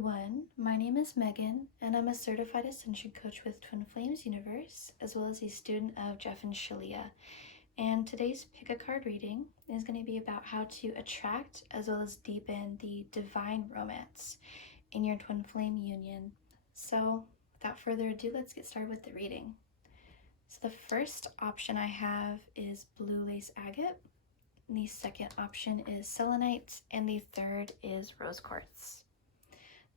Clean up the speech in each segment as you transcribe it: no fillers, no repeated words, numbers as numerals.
everyone, my name is Megan and I'm a certified ascension coach with Twin Flames Universe as well as a student of Jeff and Shalia. And today's pick a card reading is going to be about how to attract as well as deepen the divine romance in your Twin Flame Union. So without further ado, let's get started with the reading. So the first option I have is Blue Lace Agate. The second option is Selenite, and the third is Rose Quartz.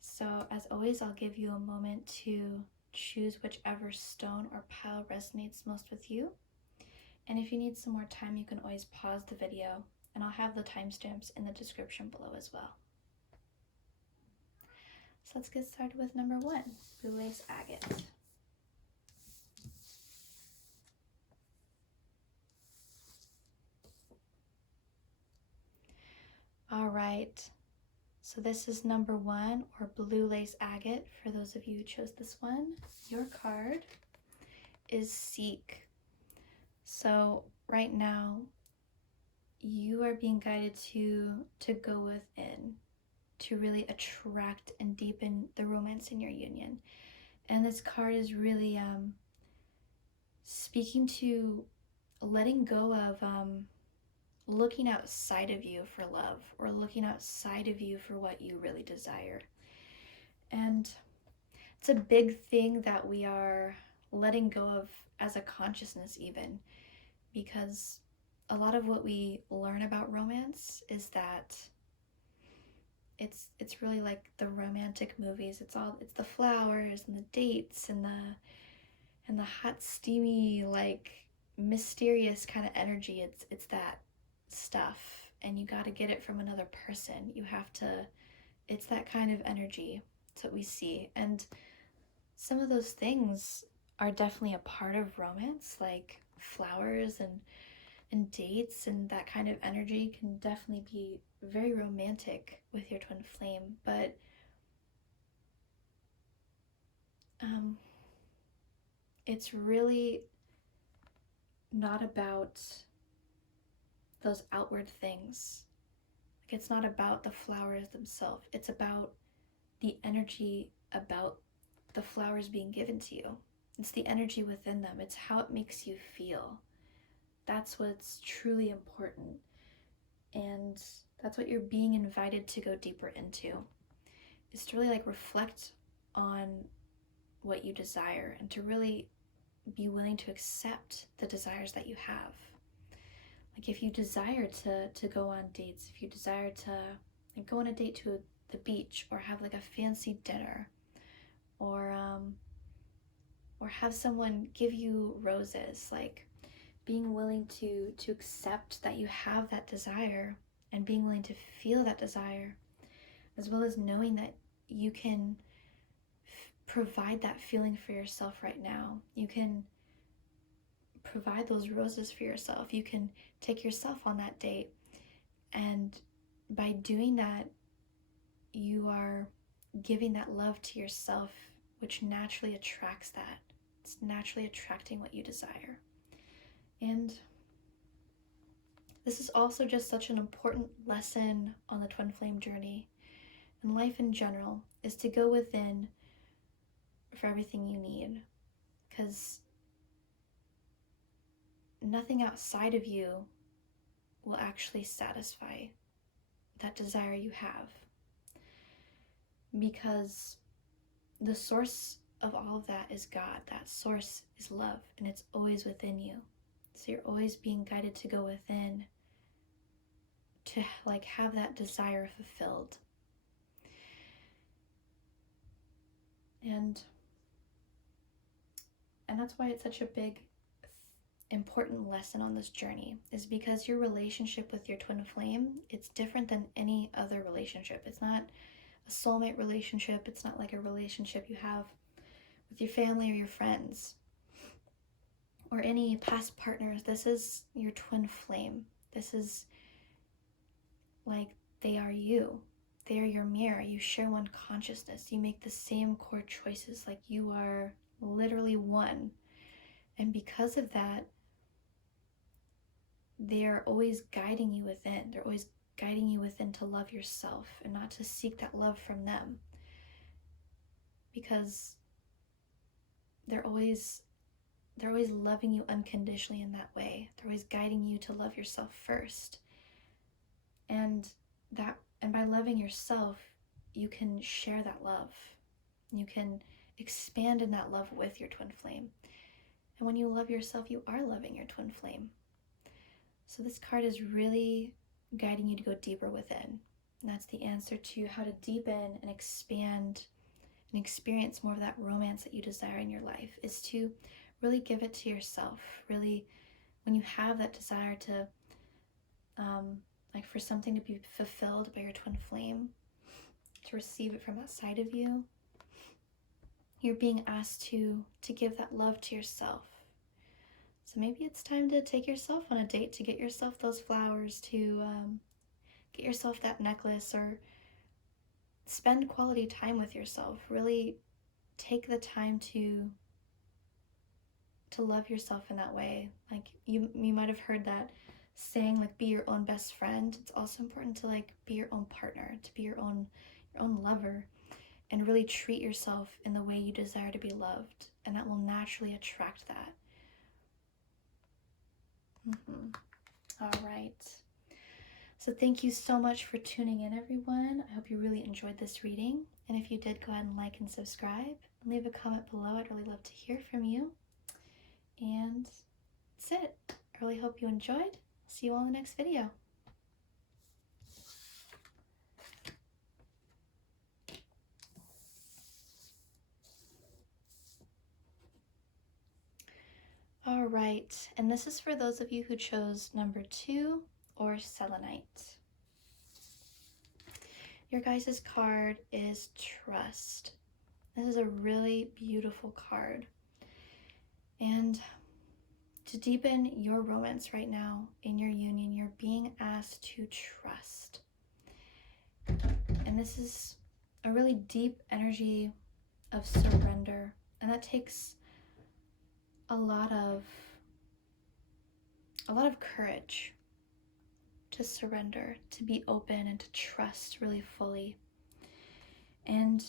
So as always, I'll give you a moment to choose whichever stone or pile resonates most with you. And if you need some more time, you can always pause the video, and I'll have the timestamps in the description below as well. So let's get started with number 1, Blue Lace Agate. All right, so this is number 1, or Blue Lace Agate, for those of you who chose this one. Your card is Seek. So right now, you are being guided to go within, to really attract and deepen the romance in your union. And this card is really speaking to letting go of looking outside of you for love, or looking outside of you for what you really desire. And it's a big thing that we are letting go of as a consciousness even, because a lot of what we learn about romance is that it's really like the romantic movies. It's the flowers and the dates and the hot, steamy, like mysterious kind of energy. It's that stuff, and you got to get it from another person. You have to, it's that kind of energy. That's what we see. And some of those things are definitely a part of romance, like flowers and dates, and that kind of energy can definitely be very romantic with your twin flame. But it's really not about those outward things. Like, it's not about the flowers themselves. It's about the energy about the flowers being given to you. It's the energy within them. It's how it makes you feel. That's what's truly important. And that's what you're being invited to go deeper into, is to really like reflect on what you desire, and to really be willing to accept the desires that you have. Like, if you desire to go on dates, if you desire to like go on a date to the beach, or have like a fancy dinner, or have someone give you roses, like being willing to accept that you have that desire, and being willing to feel that desire, as well as knowing that you can provide that feeling for yourself right now. You can provide those roses for yourself. You can take yourself on that date, and by doing that, you are giving that love to yourself, which naturally attracts that. It's naturally attracting what you desire. And this is also just such an important lesson on the twin flame journey, and life in general, is to go within for everything you need, because nothing outside of you will actually satisfy that desire you have, because the source of all of that is God. That source is love, and it's always within you. So you're always being guided to go within to like have that desire fulfilled. And that's why it's such a big important lesson on this journey, is because your relationship with your twin flame, it's different than any other relationship. It's not a soulmate relationship. It's not like a relationship you have with your family or your friends or any past partners. This is your twin flame. This is like, they are you. They are your mirror. You share one consciousness. You make the same core choices. Like, you are literally one. And because of that, they're always guiding you within. They're always guiding you within to love yourself, and not to seek that love from them. because they're always loving you unconditionally in that way. They're always guiding you to love yourself first. And by loving yourself, you can share that love. You can expand in that love with your twin flame. And when you love yourself, you are loving your twin flame. So this card is really guiding you to go deeper within. And that's the answer to how to deepen and expand and experience more of that romance that you desire in your life, is to really give it to yourself. Really, when you have that desire to, like for something to be fulfilled by your twin flame, to receive it from that side of you, you're being asked to give that love to yourself. So maybe it's time to take yourself on a date, to get yourself those flowers, to get yourself that necklace, or spend quality time with yourself. Really take the time to love yourself in that way. Like you might have heard that saying, like, be your own best friend. It's also important to like be your own partner, to be your own lover, and really treat yourself in the way you desire to be loved, and that will naturally attract that. All right. So thank you so much for tuning in, everyone. I hope you really enjoyed this reading. And if you did, go ahead and like and subscribe. And leave a comment below. I'd really love to hear from you. And that's it. I really hope you enjoyed. See you all in the next video. All right, and this is for those of you who chose number 2 or Selenite. Your guys' card is Trust. This is a really beautiful card. And to deepen your romance right now in your union, you're being asked to trust. And this is a really deep energy of surrender. And that takes a lot of courage to surrender, to be open, and to trust really fully. And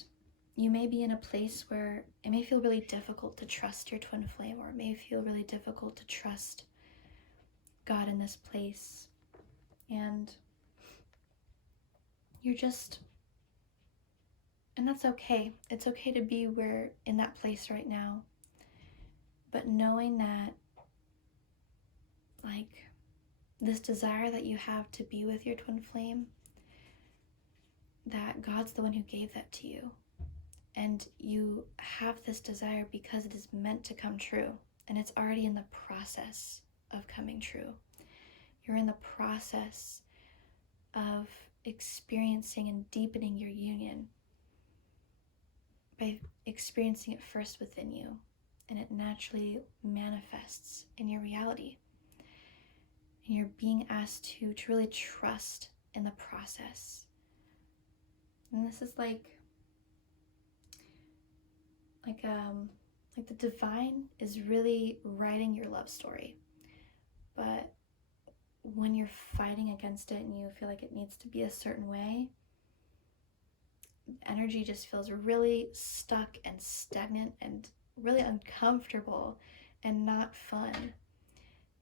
you may be in a place where it may feel really difficult to trust your twin flame, or it may feel really difficult to trust God in this place. And and that's okay. It's okay to be in that place right now. But knowing that, like, this desire that you have to be with your twin flame, that God's the one who gave that to you. And you have this desire because it is meant to come true. And it's already in the process of coming true. You're in the process of experiencing and deepening your union by experiencing it first within you. And it naturally manifests in your reality. And you're being asked to really trust in the process. And this is like the divine is really writing your love story. But when you're fighting against it and you feel like it needs to be a certain way, energy just feels really stuck and stagnant and really uncomfortable and not fun.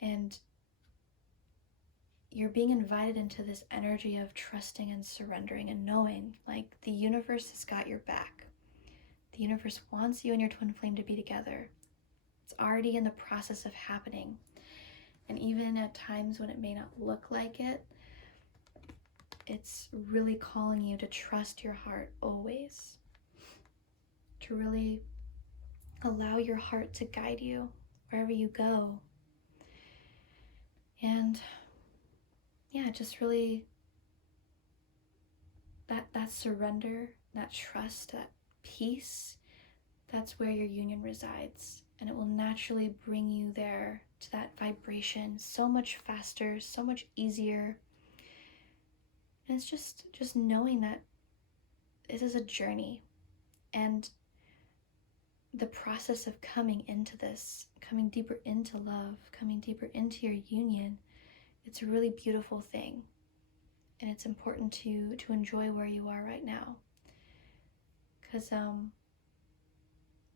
And you're being invited into this energy of trusting and surrendering and knowing, like, the universe has got your back. The universe wants you and your twin flame to be together. It's already in the process of happening. And even at times when it may not look like it, it's really calling you to trust your heart always. To really allow your heart to guide you wherever you go. And yeah, just really that surrender, that trust, that peace, that's where your union resides. And it will naturally bring you there to that vibration so much faster, so much easier. And it's just knowing that this is a journey. And the process of coming into this, coming deeper into love, coming deeper into your union, it's a really beautiful thing. And it's important to enjoy where you are right now. Because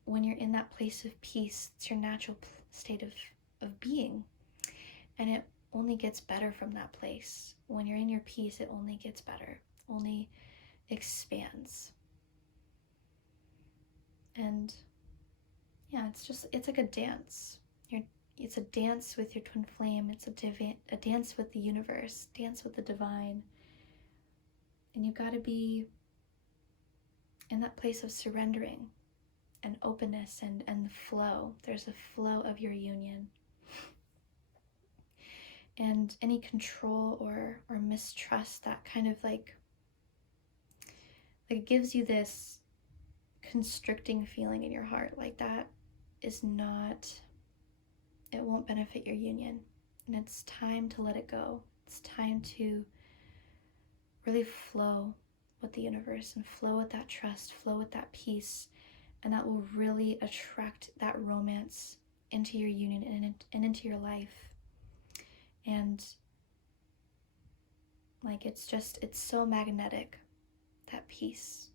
when you're in that place of peace, it's your natural state of being. And it only gets better from that place. When you're in your peace, it only gets better, only expands. And yeah, it's like a dance. It's a dance with your twin flame. It's a dance with the universe, dance with the divine. And you got to be in that place of surrendering and openness and the flow. There's a flow of your union. And any control or mistrust, that kind of like it gives you this constricting feeling in your heart, like that is not, it won't benefit your union. And it's time to let it go. It's time to really flow with the universe and flow with that trust, flow with that peace, and that will really attract that romance into your union and into your life. And like it's so magnetic, that peace.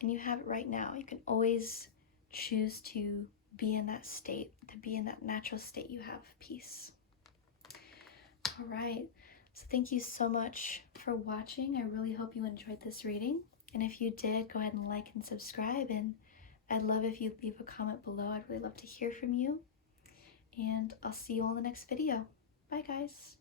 And you have it right now. You can always choose to be in that state, to be in that natural state you have peace. All right. So thank you so much for watching. I really hope you enjoyed this reading. And if you did, go ahead and like and subscribe. And I'd love if you leave a comment below. I'd really love to hear from you. And I'll see you all in the next video. Bye, guys.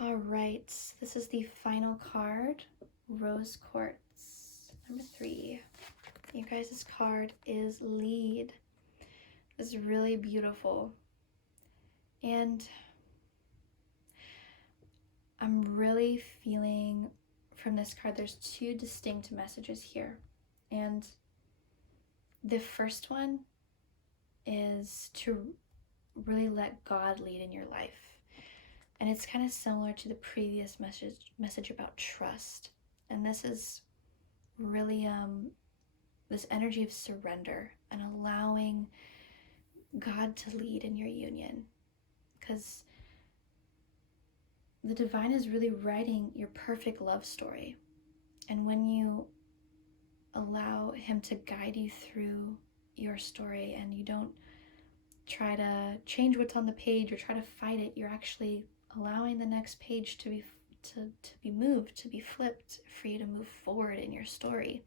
All right, this is the final card, Rose Quartz, number 3. You guys' card is Lead. It's really beautiful. And I'm really feeling from this card, there's 2 distinct messages here. And the first one is to really let God lead in your life. And it's kind of similar to the previous message about trust. And this is really this energy of surrender and allowing God to lead in your union. Because the divine is really writing your perfect love story. And when you allow him to guide you through your story and you don't try to change what's on the page or try to fight it, you're actually allowing the next page to be moved, to be flipped, for you to move forward in your story,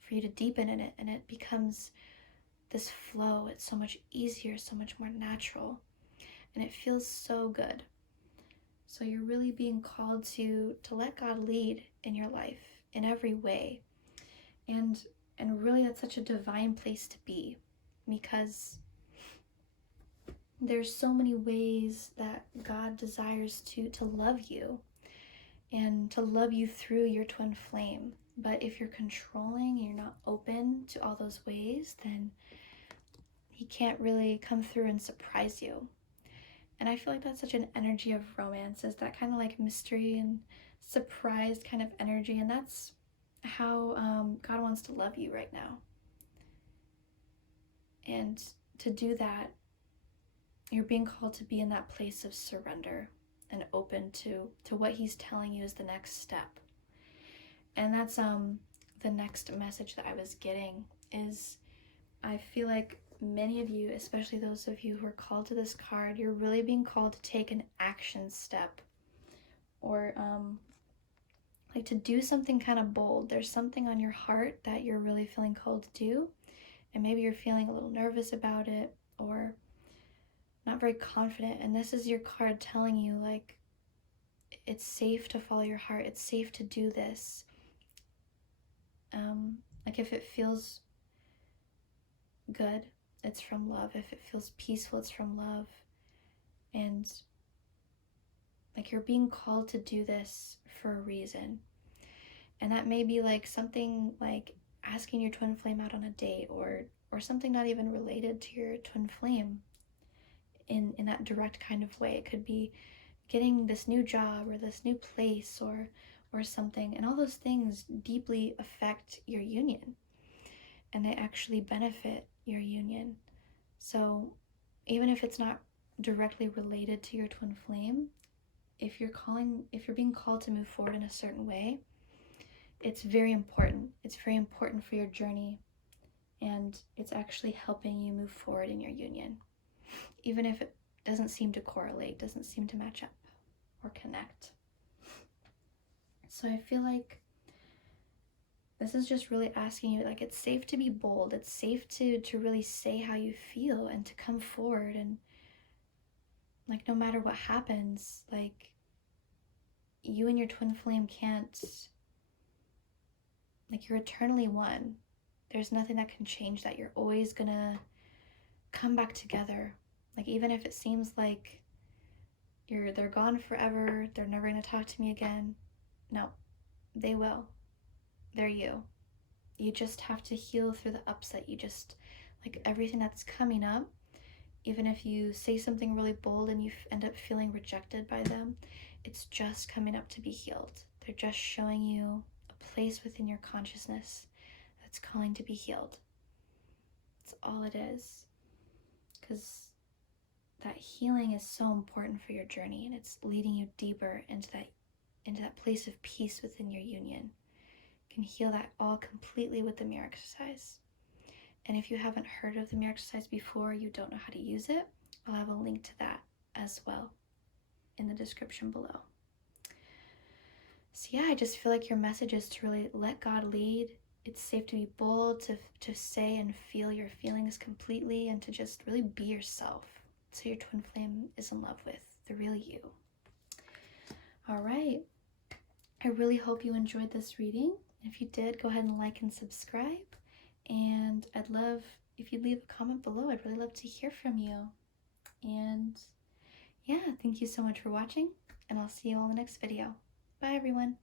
for you to deepen in it, and it becomes this flow. It's so much easier, so much more natural, and it feels so good. So you're really being called to let God lead in your life in every way, and really that's such a divine place to be, because there's so many ways that God desires to love you and to love you through your twin flame. But if you're controlling and you're not open to all those ways, then he can't really come through and surprise you. And I feel like that's such an energy of romance, is that kind of like mystery and surprise kind of energy. And that's how God wants to love you right now. And to do that, you're being called to be in that place of surrender and open to what he's telling you is the next step. And that's the next message that I was getting is, I feel like many of you, especially those of you who are called to this card, you're really being called to take an action step, or like to do something kind of bold. There's something on your heart that you're really feeling called to do, and maybe you're feeling a little nervous about it or not very confident, and this is your card telling you, like, it's safe to follow your heart. It's safe to do this. Like, if it feels good, it's from love. If it feels peaceful, it's from love. And like, you're being called to do this for a reason. And that may be like something like asking your twin flame out on a date, or something not even related to your twin flame in that direct kind of way. It could be getting this new job or this new place or something. And all those things deeply affect your union, and they actually benefit your union. So even if it's not directly related to your twin flame, if you're being called to move forward in a certain way, it's very important. It's very important for your journey, and it's actually helping you move forward in your union, even if it doesn't seem to correlate, doesn't seem to match up or connect. So I feel like this is just really asking you, like, it's safe to be bold. It's safe to really say how you feel and to come forward, and like, no matter what happens, like, you and your twin flame can't, like, you're eternally one. There's nothing that can change that. You're always gonna come back together. Like, even if it seems like they're gone forever, they're never gonna talk to me again. No, they will. They're you. You just have to heal through the ups that you just, like, everything that's coming up. Even if you say something really bold and you end up feeling rejected by them, it's just coming up to be healed. They're just showing you a place within your consciousness that's calling to be healed. That's all it is. Because that healing is so important for your journey, and it's leading you deeper into that place of peace within your union. You can heal that all completely with the mirror exercise. And if you haven't heard of the mirror exercise before, you don't know how to use it, I'll have a link to that as well in the description below. So yeah, I just feel like your message is to really let God lead. It's safe to be bold, to say and feel your feelings completely, and to just really be yourself, so your twin flame is in love with the real you. All right. I really hope you enjoyed this reading. If you did, go ahead and like and subscribe. And I'd love if you'd leave a comment below. I'd really love to hear from you. And yeah, thank you so much for watching, and I'll see you all in the next video. Bye, everyone.